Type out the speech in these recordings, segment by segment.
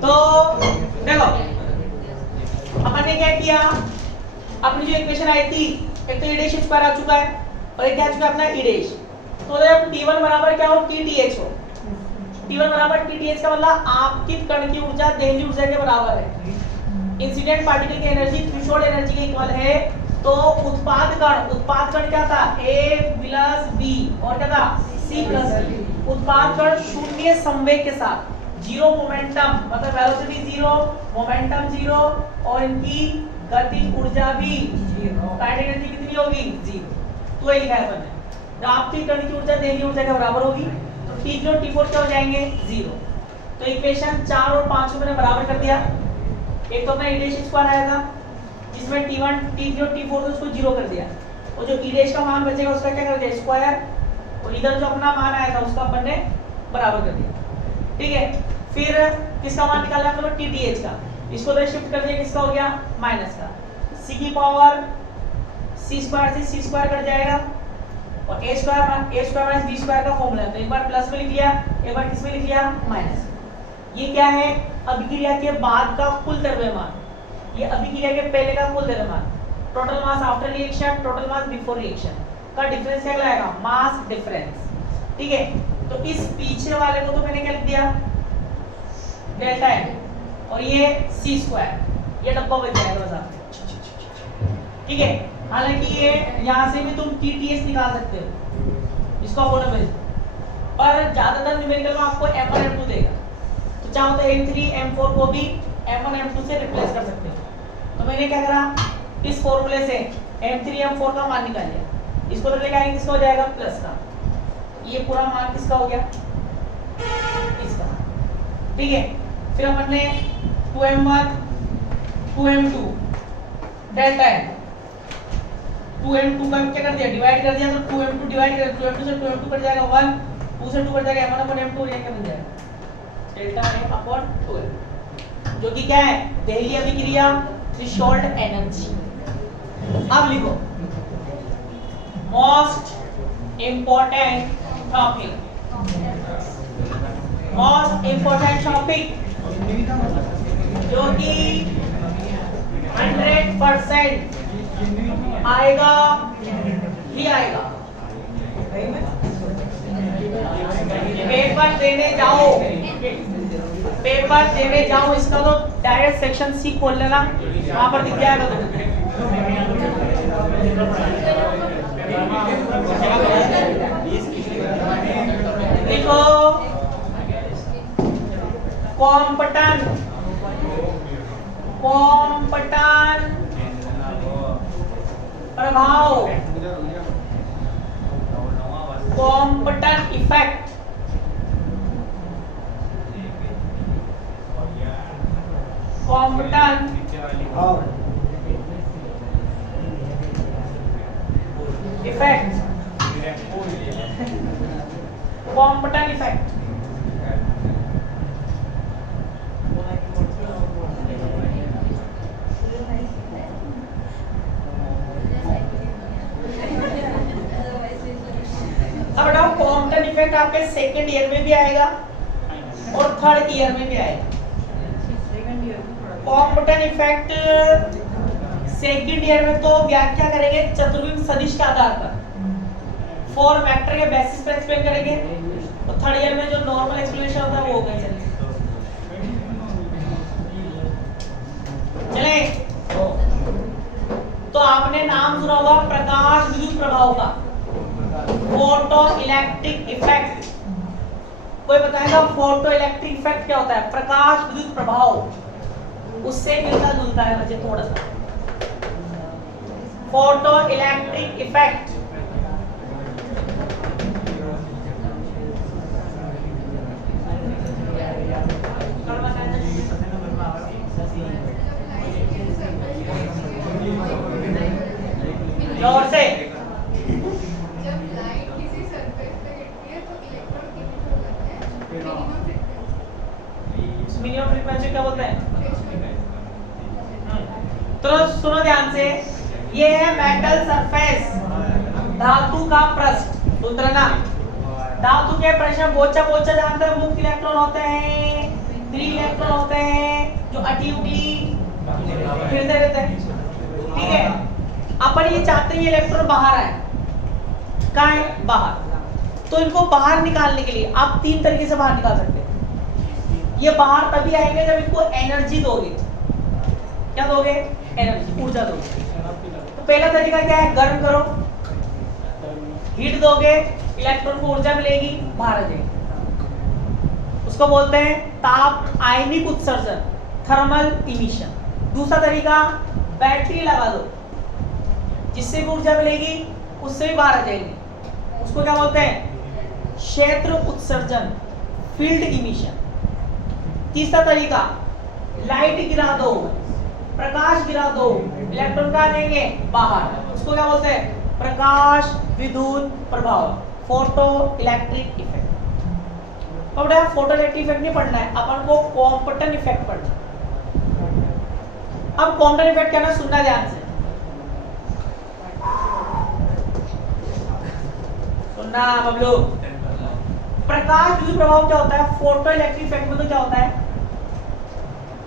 तो देखो अपन ने क्या किया, अपनी जो इक्वेशन आई थी, एक तो ई डैश स्क्वायर आ चुका है और एक क्या आ चुका है अपना ई डैश। तो जब t1 बराबर क्या हो, tth हो, t1 बराबर tth का मतलब आपकी कण की ऊर्जा देहली ऊर्जा के बराबर है। इंसिडेंट पार्टिकल की एनर्जी थ्रेशोल्ड एनर्जी के इक्वल है। तो उत्पाद कण क्या था, a प्लस b और क्या था c प्लस b। उत्पाद कण शून्य संवेग के साथ, जीरो मोमेंटम, मतलब वेलोसिटी जीरो, मोमेंटम जीरो और इनकी गतिज ऊर्जा भी जीरो, काइनेटिक एनर्जी कितनी होगी, जीरो। तो ये लिखा है अपन ने, जब आपकी कण की ऊर्जा देहली ऊर्जा के बराबर होगी तो t0 t4 क्या हो जाएंगे, जीरो। तो इक्वेशन 4 और 5 को मैंने बराबर कर दिया। एक तो अपना ई डैश स्क्वायर आया था जिसमें t1 t0 t4 तो उसको जीरो कर दिया, और जो ई डैश का मान बचेगा उसका क्या कर दिया, स्क्वायर, और इधर जो अपना मान आया था उसका अपन ने बराबर कर दिया। ठीक है, फिर किसका मान निकालना है मतलब tth का, इसको इधर शिफ्ट कर दिया, किसका हो गया, माइनस का, c की पावर c स्क्वायर से c स्क्वायर कट जाएगा और a square minus b square का फॉर्मूला है। तो एक बार प्लस में लिख लिया, एक बार किस में लिख लिया, माइनस। ये क्या है, अभिक्रिया के बाद का कुल द्रव्यमान, ये अभिक्रिया के पहले का कुल द्रव्यमान, total mass after reaction, total mass before reaction का डिफरेंस क्या लाएगा, मास डिफरेंस। ठीक है, तो इस पीछे वाले को तो मैंने क्या लिख दिया, डेल्टा एम, और ये c स्क्वायर, ये डब्बा बच जाएगा बस आपको। ठीक है, हालांकि ये यहाँ से भी तुम tts निकाल सकते हो, इसको बोलो भेज, पर ज्यादातर न्यूमेरिकल में आपको m1 m2 देगा, तो चाहो तो m3 m4 को भी m1 m2 से रिप्लेस कर सकते हो। तो मैंने क्या करा, इस फॉर्मूले से m3 m4 का मान निकाल लिया, इसको तो लेके आएंगे, किसका हो जाएगा, प्लस का, ये पूरा मान किसका हो गया, इसका। ठीक है, फिर अपन ने 2m1 2m2 delta m, 2m2 का क्या कर दिया, डिवाइड कर दिया, तो 2m2 डिवाइड कर 2m2 से 2m2 कट जाएगा 1, 2 से 2 कट जाएगा m1 अपॉन m2, ये क्या बन जाएगा, डेल्टा m अपॉन 2m, जो कि क्या है, देहली अभिक्रिया, थ्रेशोल्ड एनर्जी। अब लिखो most important topic, most important topic जो कि 100% आएगा ही आएगा। पेपर देने जाओ, इसका तो डायरेक्ट सेक्शन सी खोल लेना, वहां पर दिख जाएगा। देखो कॉम्पटन प्रभाव, Compton effect, Compton effect, Compton effect. अब बताओ, कॉम्पटन इफेक्ट आपके सेकेंड ईयर में भी आएगा और थर्ड ईयर में भी आएगा। कॉम्पटन इफेक्ट सेकेंड ईयर में तो व्याख्या करेंगे चतुर्विम सदिश के आधार पर, फोर वेक्टर के बेसिस पर एक्सप्लेन करेंगे, और थर्ड ईयर में जो नॉर्मल एक्सप्लेनेशन होता है वो होगा। चले, तो आपने नाम सुना होगा प्रकाश विद्युत प्रभाव का, फोटो इलेक्ट्रिक इफेक्ट। कोई बताएगा फोटो इलेक्ट्रिक इफेक्ट क्या होता है, प्रकाश विद्युत प्रभाव, उससे मिलता जुलता है बच्चे थोड़ा सा। फोटो इलेक्ट्रिक इफेक्ट जोर से, जब लाइट किसी सरफेस पे गिरती है तो इलेक्ट्रॉन किमिट हो जाते हैं, मिनिमम फ्रीक्वेंसी क्या बोलते हैं। तो सुनो ध्यान से, ये है मेटल सरफेस, धातु का पृष्ठ, सुन रहे ना, धातु के प्रश्न बोचा बोचा जानते हैं, मुक्त इलेक्ट्रॉन होते हैं, फ्री इलेक्ट्रॉन होते हैं जो अटी उटी फिरते रहते हैं। ठीक है, अपन ये चाहते हैं ये इलेक्ट्रॉन बाहर आए, कहाँ है? बाहर। तो इनको बाहर निकालने के लिए आप तीन तरीके से बाहर निकाल सकते हैं। ये बाहर तभी आएंगे जब इनको एनर्जी दोगे। क्या दोगे? एनर्जी, ऊर्जा दोगे। तो पहला तरीका क्या है? गर्म करो, हीट दोगे, इलेक्ट्रॉन को ऊर्जा मिलेगी, बाहर आ जाएगी। उसको बोलते हैं ताप आयनिक उत्सर्जन, थर्मल इमिशन। दूसरा तरीका, बैटरी लगा दो, जिससे भी ऊर्जा मिलेगी उससे भी बाहर आ जाएगी। उसको क्या बोलते हैं? क्षेत्र उत्सर्जन, फील्ड इमिशन। तीसरा तरीका, लाइट गिरा दो, प्रकाश गिरा दो, इलेक्ट्रॉन कहाँ जाएंगे? बाहर। उसको क्या बोलते हैं? प्रकाश विद्युत प्रभाव, फोटो इलेक्ट्रिक इफेक्ट। अब बेटा फोटो इलेक्ट्रिक इफेक्ट नहीं पढ़ना है, अपन को कॉम्पटन इफेक्ट पढ़ना है। अब कॉम्पटन इफेक्ट क्या ना, सुनना ध्यान से, सुनना बबलू। प्रकाश विद्युत प्रभाव क्या होता है? फोटो इलेक्ट्रिक इफेक्ट में तो क्या होता है?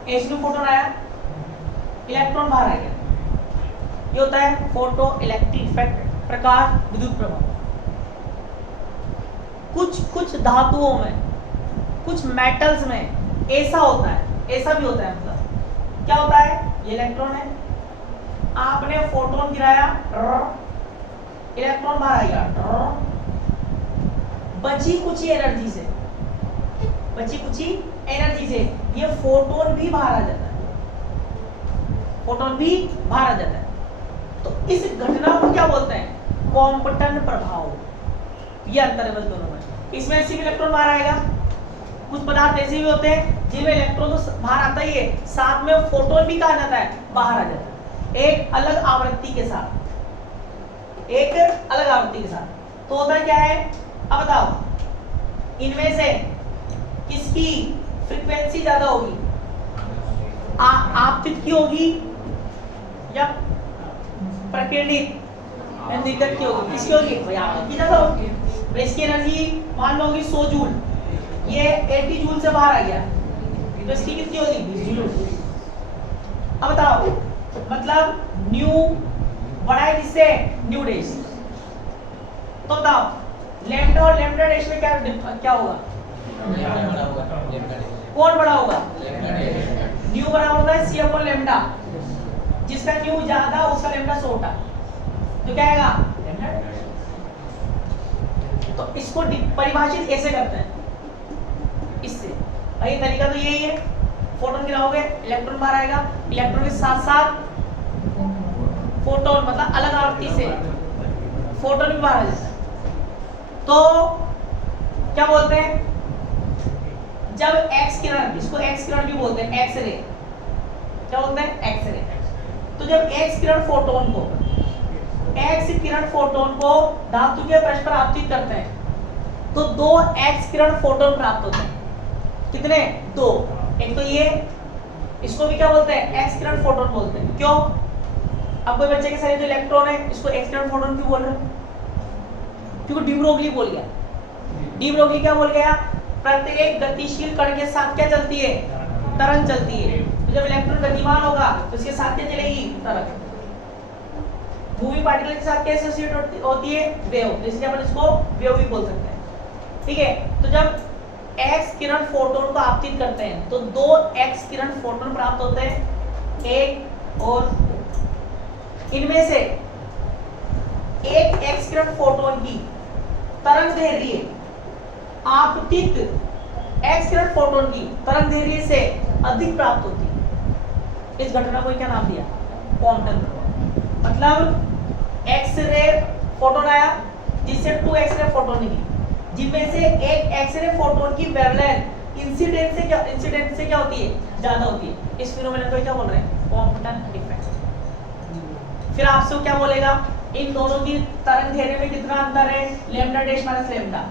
H2 फोटोन आया, इलेक्ट्रॉन बाहर आ गया, ये होता है फोटो इलेक्ट्रिक इफेक्ट, प्रकाश विद्युत प्रभाव। कुछ धातुओं में, कुछ मेटल्स में ऐसा होता है, ऐसा भी होता है। मतलब क्या होता है? ये इलेक्ट्रॉन है, आपने फोटोन गिराया, इलेक्ट्रॉन बाहर आएगा, बची कुछ एनर्जी से, बची कुछ एनर्जी से ये फोटोन भी बाहर आ जाता है, फोटोन भी बाहर आ जाता है। तो इस घटना को क्या बोलते हैं? कॉम्पटन प्रभाव। ये अंतर है बस दोनों में। इसमें ऐसे भी इलेक्ट्रॉन बाहर आएगा, कुछ पदार्थ ऐसे भी होते हैं जिनमें इलेक्ट्रॉन तो बाहर आता ही है, साथ में फोटोन भी कहा जाता है, बाहर आ जाता है, एक अलग आवृत्ति के साथ, एक अलग आवृत्ति के साथ। तो होता क्या है? अब बताओ, इनमें से किसकी फ्रीक्वेंसी ज्यादा होगी? आपतित की होगी या प्रकीर्णित निर्गत की होगी? किसकी होगी? भाई आपतित की ज्यादा होगी। इसकी एनर्जी मान लो होगी 100 जूल, ये 80 जूल से बाहर आ गया, तो इसकी कितनी होगी? 20 जूल। अब बताओ, मतलब न्यू बड़ा है किससे? New dash. तो बताओ लैम्डा और लैम्डा डैश में क्या होगा? कौन बड़ा होगा? न्यू बराबर होता है C/, लैम्डा। जिसका न्यू ज्यादा उसका लैम्डा छोटा, तो क्या आएगा? लैम्डा। तो इसको परिभाषित कैसे करते हैं? इससे भाई तरीका तो यही है, फोटोन गिराओगे, इलेक्ट्रॉन बाहर आएगा, इलेक्ट्रॉन के साथ साथ फोटोन, मतलब अलग आवृत्ति से फोटोन भी बाहर आ जाता है। तो क्या बोलते हैं? जब एक्स किरण, इसको एक्स किरण भी बोलते हैं, एक्स रे। क्या बोलते हैं? X ray. तो जब एक्स किरण फोटोन को, एक्स किरण फोटोन को धातु के पृष्ठ पर आपतित करते हैं, तो 2 एक्स किरण फोटोन प्राप्त होते हैं। कितने? 2। एक तो ये, इसको भी क्या बोलते हैं? एक्स किरण फोटोन बोलते हैं। क्यों? अब कोई बच्चे के सारे जो इलेक्ट्रॉन है, इसको एक्स किरण फोटोन क्यों बोल रहे हैं? क्योंकि डी ब्रोगली बोल गया। डी ब्रोगली क्या बोल गया? प्रत्येक गतिशील कण के साथ क्या चलती है? तरंग चलती है। तो जब इलेक्ट्रॉन गतिमान होगा तो इसके साथ क्या चलेगी? तरंग। मूविंग पार्टिकल के साथ कैसे एसोसिएट होती है? वेव। इसलिए अपन इसको वेव भी बोल सकते हैं। ठीक है, तो जब एक्स किरण फोटोन को आपतित करते हैं तो 2 एक्स किरण फोटोन प्राप्त होते हैं, एक और इनमें से एक एक्स किरण फोटोन की तरंग दैर्ध्य आपतित एक्स किरण फोटोन की तरंग दैर्ध्य से अधिक प्राप्त होती है। इस घटना को क्या नाम दिया? क्वांटम प्रभाव। मतलब एक्स रे फोटोन आया जिससे 2 एक्स रे फोटोन निकली, जिनमें से एक एक्स रे फोटोन की वेवलेंथ इंसिडेंट से क्या होती है? ज्यादा होती है। इस फिनोमेनन को क्या बोल रहे हैं? Quantum effect. फिर आपसे क्या बोलेगा? इन दोनों की तरंग दैर्ध्य में कितना अंतर है? Lambda dash minus lambda,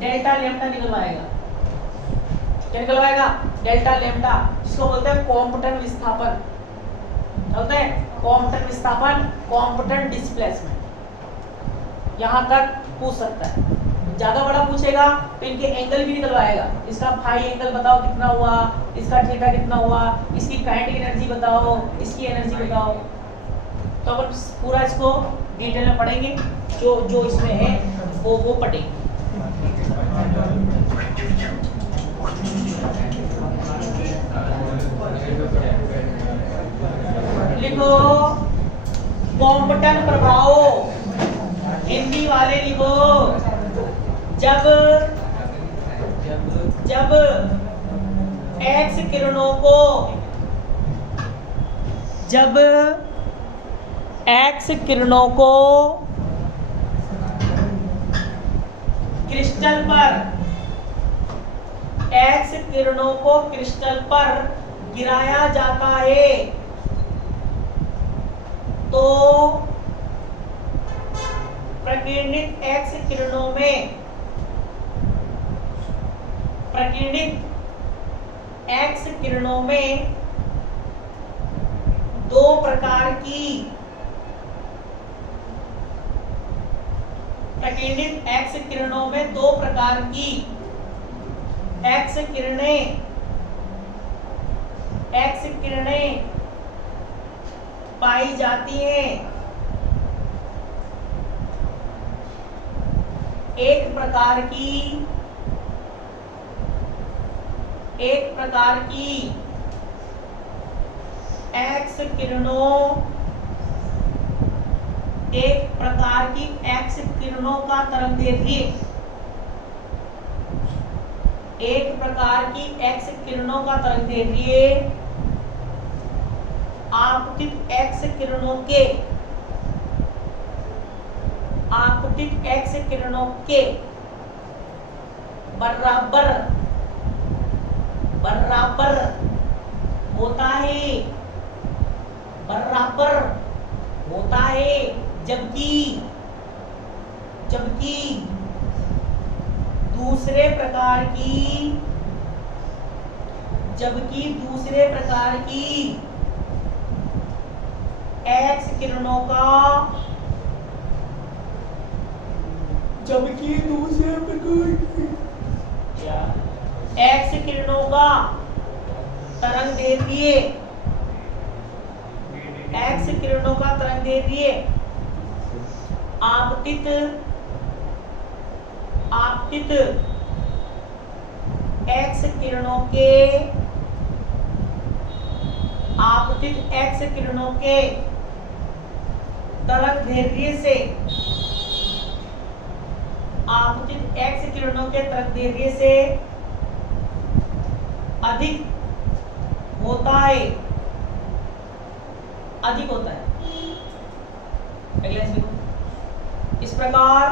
delta lambda निकलवाएगा। क्या निकलवाएगा? डेल्टा लैम्डा, जिसको बोलते हैं क्वांटम विस्थापन। बोलते हैं क्वांटम विस्थापन, क्वांटम डिस्प्लेसमेंट। यहां तक पूछ सकता है। ज्यादा बड़ा पूछेगा तो इनके एंगल भी निकलवाएगा। इसका फाई एंगल बताओ कितना हुआ, इसका थीटा कितना हुआ, इसकी काइनेटिक एनर्जी बताओ, इसकी एनर्जी बताओ। तो अपन पूरा इसको डिटेल में पढ़ेंगे, जो जो इसमें है वो पढ़ेंगे। लिखो कॉम्पटन प्रभाव, हिंदी वाले लिखो। जब एक्स किरणों को, जब एक्स किरणों को क्रिस्टल पर, एक्स किरणों को क्रिस्टल पर गिराया जाता है तो प्रकीर्णित एक्स किरणों में, प्रकीर्णित एक्स किरणों में दो प्रकार की, प्रकीर्णित एक्स किरणों में दो प्रकार की एक्स किरणें पाई जाती हैं। एक प्रकार की एक्स किरणों का तरंगदैर्घ्य, एक प्रकार की एक्स किरणों का तरंगदैर्घ्य आपतित एक्स किरणों के बराबर होता है, जबकि दूसरे प्रकार की एक्स किरणों का, जबकि दूसरे प्रकार की एक्स किरणों का तरंगदैर्घ्य, एक्स किरणों का तरंगदैर्घ्य आपतित एक्स किरणों के तरंगदैर्घ्य से, आपतित एक्स किरणों के तरंगदैर्घ्य से अधिक होता है। इस प्रकार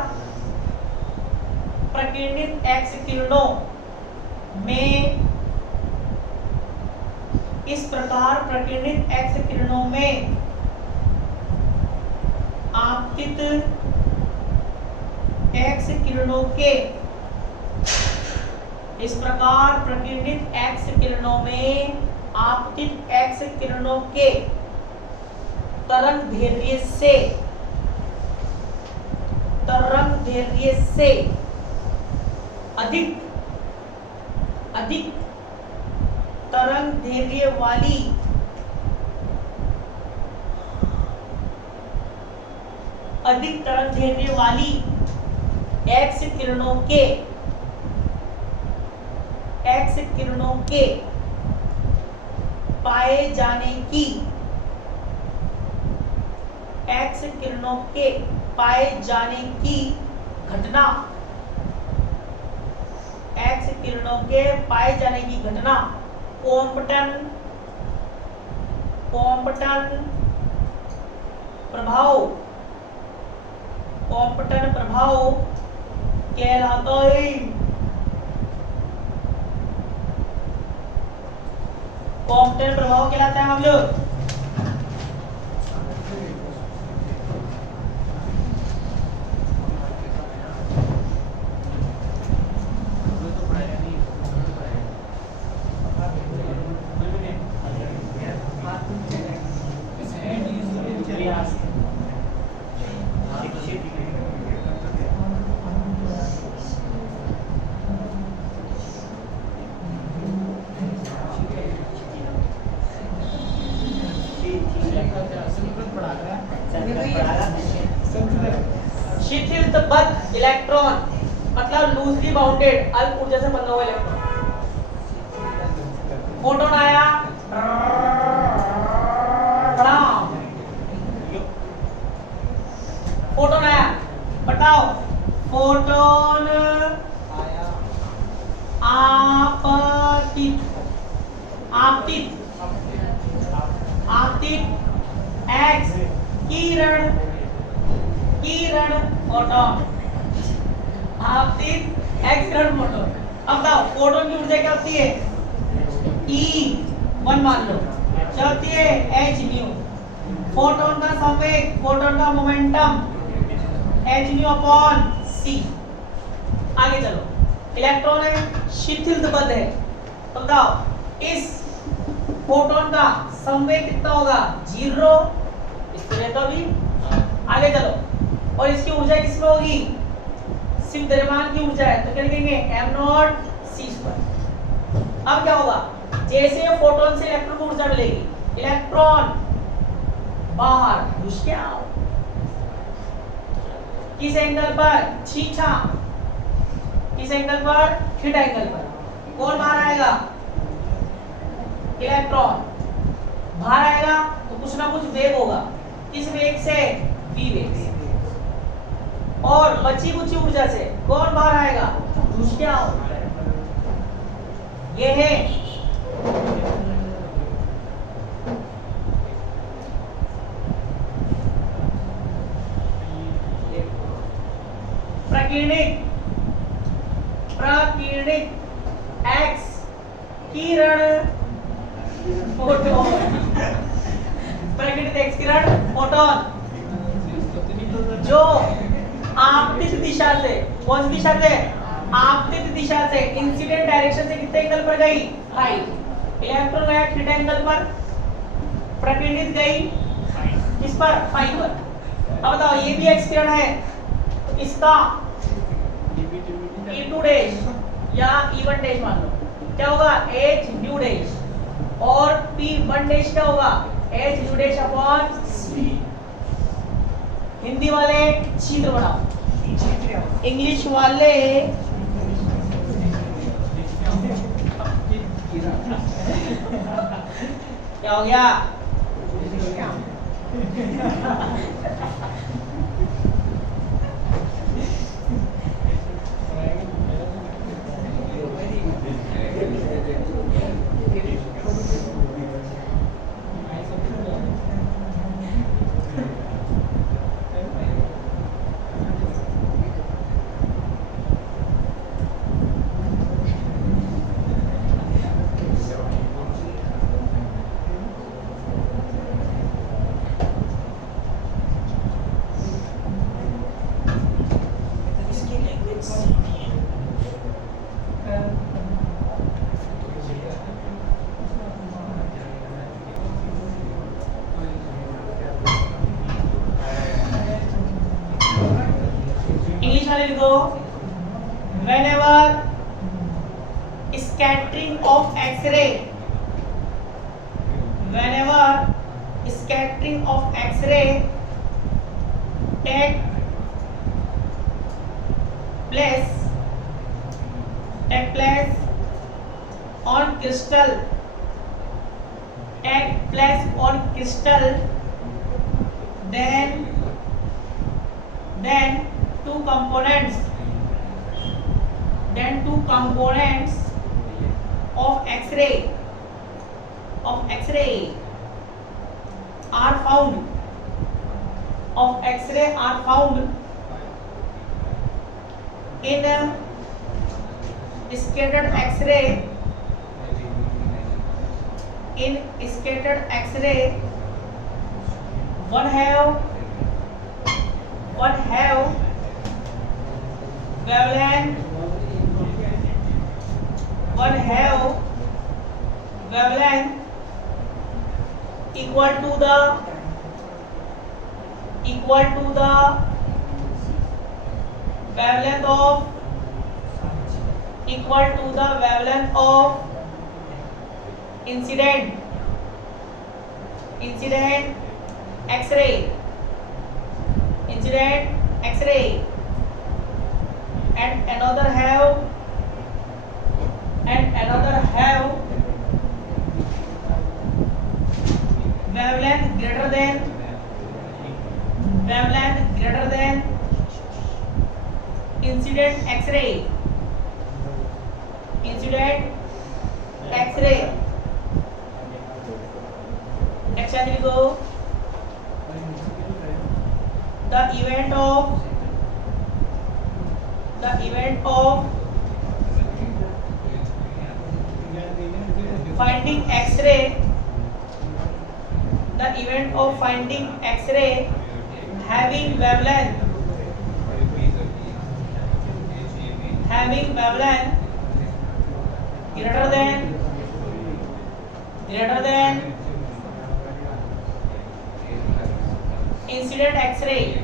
प्रकीर्णित एक्स किरणों में, इस प्रकार प्रकीर्णित एक्स किरणों में आपतित एक्स किरणों के, इस प्रकार प्रकीर्णित एक्स किरणों में आपतित एक्स किरणों के तरंगदैर्घ्य से अधिक तरंगदैर्घ्य वाली एक्स किरणों के पाए जाने की, एक्स किरणों के पाए जाने की घटना, एक्स किरणों के पाए जाने की घटना कॉम्पटन प्रभाव कहलाता है। कॉम्पटन प्रभाव कहलाता है हम लोग। शिथिलबद्ध इलेक्ट्रॉन मतलब लूजली बाउंडेड अल्प ऊर्जा से बंधा हुआ इलेक्ट्रॉन। फोटोन आया, प्रणाम। फोटोन आया, बताओ फोटोन आपतित आपतित आपतित एक्स किरण किरण फोटोन आपतित एक्स किरण फोटोन। अब बताओ फोटोन की ऊर्जा क्या होती है? E1 मान लो, क्या होती है? h new. फोटोन का संवेग, फोटोन का momentum h new upon c। आगे चलो, इलेक्ट्रॉन है, शिथिलबद्ध है, तो बताओ इस फोटोन का संवेग कितना होगा? 0। इसको तो अभी आगे चलो, और इसकी ऊर्जा किसमें होगी? सिर्फ द्रव्यमान की ऊर्जा है, तो क्या लिखेंगे? m0c²। अब क्या होगा? जैसे फोटोन से इलेक्ट्रॉन को ऊर्जा मिलेगी, इलेक्ट्रॉन बाहर घुस के आओ, किस एंगल पर? थीटा। किस एंगल पर? थीटा एंगल पर। कौन बाहर आएगा? इलेक्ट्रॉन बाहर आएगा तो कुछ ना कुछ वेग होगा, किस वेग से? v वेग से। और बची कुछ ऊर्जा से कौन बाहर आएगा? घुस के आओ। ये है प्राकिरणिक प्राकिरणिक एक्स किरण फोटोन। प्राकिरणिक एक्स किरण फोटोन जो आपतित दिशा से, कौन सी दिशा से? आपतित दिशा से, इंसिडेंट डायरेक्शन से कितने एंगल पर गई? फाइव। इलेक्ट्रॉन गया थीटा एंगल पर, प्रकीर्णित गई किस पर? फाइव पर। अब बताओ ये भी एक्स किरण है, तो इसका E2 डैश या E1 डैश मान लो, क्या होगा? H न्यू डैश, और P1 डैश क्या होगा? H new dash upon C। Hindi वाले चित्र बनाओ, इंग्लिश वाले क्या हो गया? whenever scattering of X-ray, whenever scattering of X-ray take place on crystal, take place on crystal, then two components of X-ray are found, in scattered X-ray, one have wavelength equal to the wavelength of incident X-ray, incident X-ray, and another have wavelength greater than incident X-ray. Actually go the event of finding X-ray having wavelength greater than incident X-ray,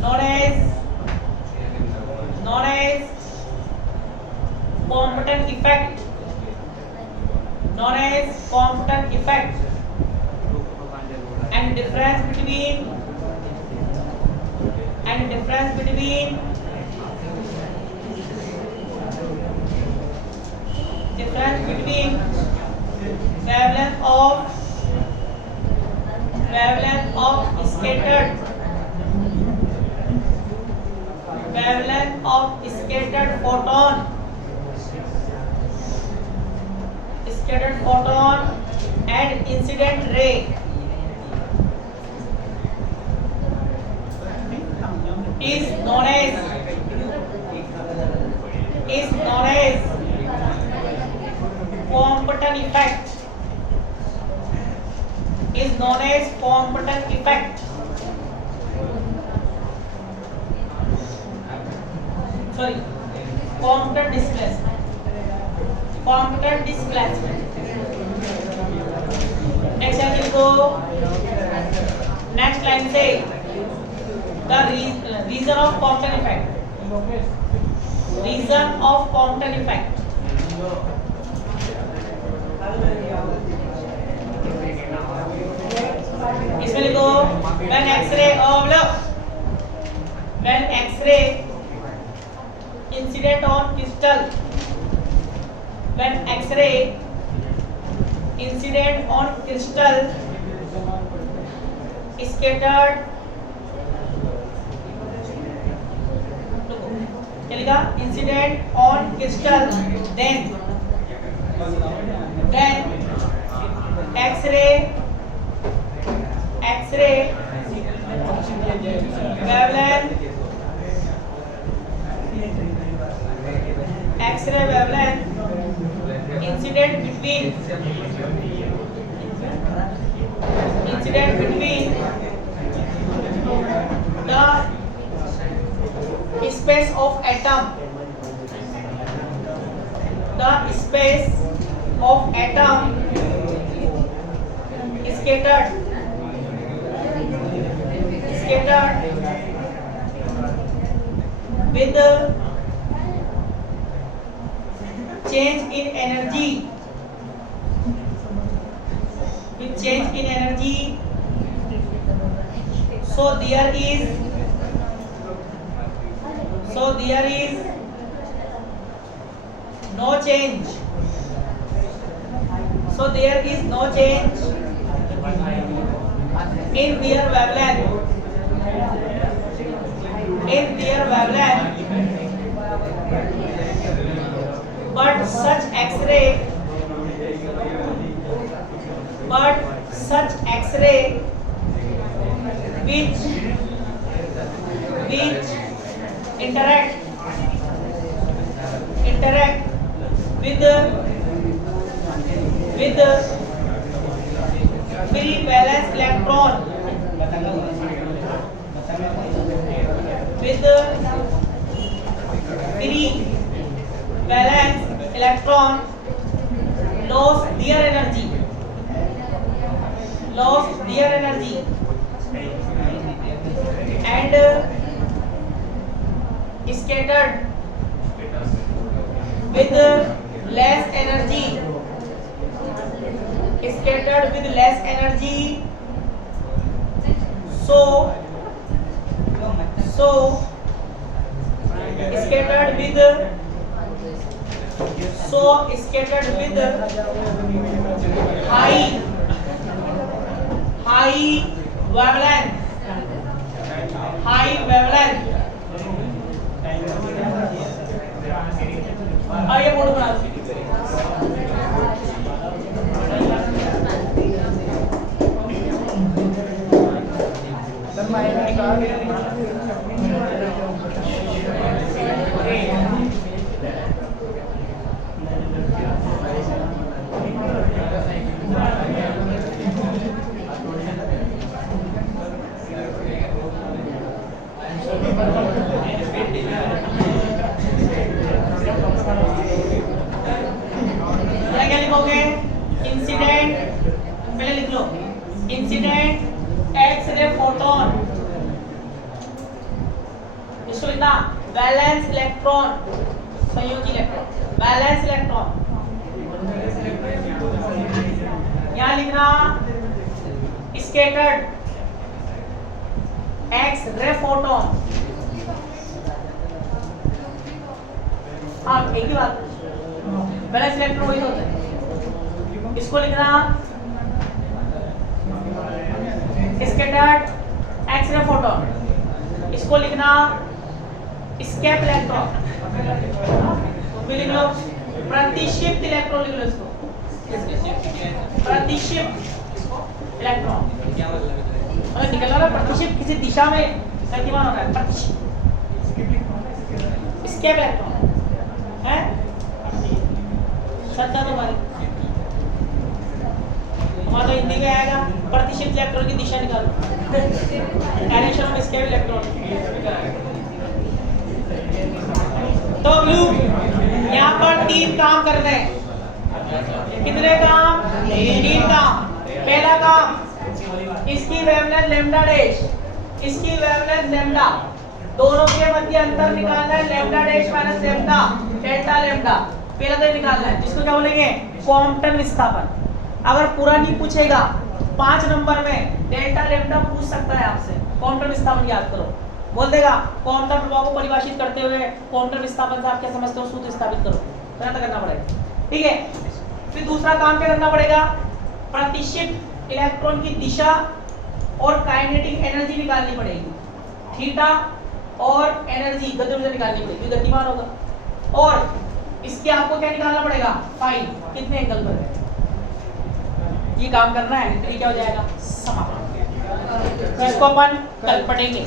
known as Compton effect, and difference between wavelength of scattered photon and incident ray is known as Compton effect. Sorry, Compton displacement. Exactly go next line say the reason of Compton effect. इसमें लिखो when X-ray incident on crystal scattered चलेगा incident on crystal then X-ray wavelength incident between the space of atom scattered with change in energy so there is no change in their wavelength but such X-ray which interact with free valence electron lost their energy and scattered with less energy scattered with less energy, so scattered with high wavelength, और ये board बना दो। क्या लिखोगे? Incident, पहले लिख लो incident x-ray photon, इसको लिखना वैलेंस इलेक्ट्रॉन, संयोजी इलेक्ट्रॉन, वैलेंस इलेक्ट्रॉन। यहाँ लिखना स्कैटर्ड एक्स-रे फोटोन। हाँ एक ही बात, वैलेंस इलेक्ट्रॉन वही होता है। इसको लिखना स्कैटर्ड एक्स-रे फोटोन, इसको लिखना स्कैप इलेक्ट्रॉन, भी लिख लो प्रतिक्षिप्त इलेक्ट्रॉन, लिख लो इसको प्रतिक्षिप्त इलेक्ट्रॉन। अगर निकलना ना प्रतिक्षिप्त किसी दिशा में गतिमान होता है, प्रतिक्षिप्त स्कैप इलेक्ट्रॉन है। श्रद्धा तुम्हारी हमारा तो हिंदी में आएगा प्रतिक्षिप्त इलेक्ट्रॉन की दिशा निकालो, डायरेक्शन ऑफ स्कैप इलेक्ट्रॉन। तो ब्लू यहाँ पर 3 काम कर रहे हैं। कितने काम? 3 काम। पहला काम इसकी वेवलेंथ लैम्डा डैश, इसकी वेवलेंथ लैम्डा, दोनों के मध्य अंतर निकालना है, lambda dash minus lambda, delta lambda. पहला तो निकालना है, जिसको क्या बोलेंगे? क्वांटम विस्थापन। अगर पूरा नहीं पूछेगा 5 नंबर में डेल्टा लैम्डा पूछ सकता है आपसे, क्वांटम विस्थापन याद करो। बोल देगा क्वांटम प्रभाव को परिभाषित करते हुए क्वांटम विस्थापन से आप क्या समझते हो, सूत्र स्थापित करो, तो करना पड़ेगा। ठीक है, फिर दूसरा काम क्या करना पड़ेगा? प्रतिक्षिप्त इलेक्ट्रॉन की दिशा और काइनेटिक एनर्जी निकालनी पड़ेगी, थीटा और एनर्जी गति ऊर्जा निकालनी पड़ेगी, गतिमान होगा। और इसके आपको क्या निकालना पड़ेगा? फाई, कितने एंगल पर है, ये काम करना है। तो ये क्या हो जाएगा? समापन, जिसको अपन कल पढ़ेंगे।